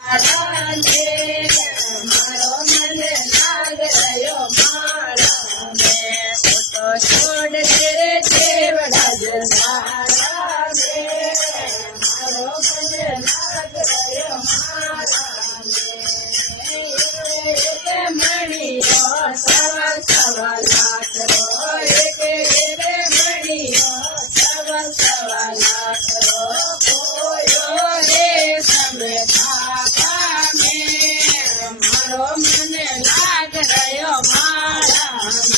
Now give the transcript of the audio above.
મારો મને લાગ રહ્યો મારા મે તો છોડ દે રે દેવડા જસારા મે મારો મને લાગ રહ્યો મારા મે મણીઓ સવા સવા લાખ રો એક મણીઓ સવા સવા લાખ રો કોયો રે સમે મારો મને લાગ રહ્યો મારા